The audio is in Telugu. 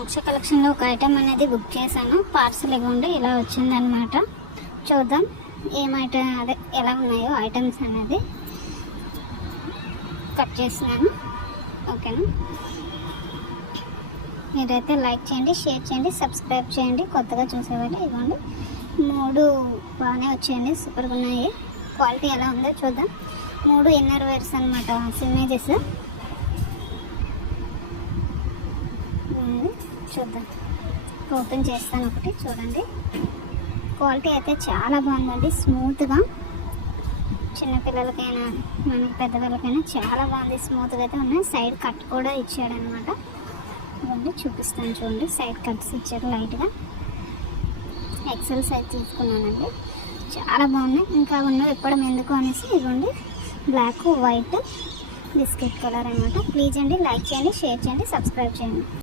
మోక్ష కలెక్షన్లో ఒక ఐటమ్ అనేది బుక్ చేశాను. పార్సల్ ఇవ్వండి ఇలా వచ్చిందనమాట. చూద్దాం ఏం ఐటమ్ అదే ఎలా ఉన్నాయో ఐటమ్స్ అనేది కట్ చేస్తున్నాను. ఓకేనా, మీరైతే లైక్ చేయండి, షేర్ చేయండి, సబ్స్క్రైబ్ చేయండి. కొత్తగా చూసేవాళ్ళు ఇవ్వండి. 3 బాగానే వచ్చాయండి, సూపర్గా ఉన్నాయి. క్వాలిటీ ఎలా ఉందో చూద్దాం. 3 ఇన్నర్ వేర్స్ అనమాట, ఇమేజెస్. చూద్దాం, ఓపెన్ చేస్తాను ఒకటి. చూడండి, క్వాలిటీ అయితే చాలా బాగుందండి, స్మూత్గా. చిన్నపిల్లలకైనా మనకి పెద్దవాళ్ళకైనా చాలా బాగుంది, స్మూత్గా అయితే ఉన్నాయి. సైడ్ కట్ కూడా ఇచ్చాడనమాట. ఇవ్వండి చూపిస్తాను చూడండి. సైడ్ కట్స్ ఇచ్చారు లైట్గా. ఎక్సెల్ సైజ్ తీసుకున్నానండి, చాలా బాగున్నాయి. ఇంకా ఉన్నవి ఇప్పడం ఎందుకు అనేసి ఇవ్వండి. బ్లాక్, వైట్, బిస్కెట్ కలర్ అనమాట. ప్లీజ్ అండి లైక్ చేయండి, షేర్ చేయండి, సబ్స్క్రైబ్ చేయండి.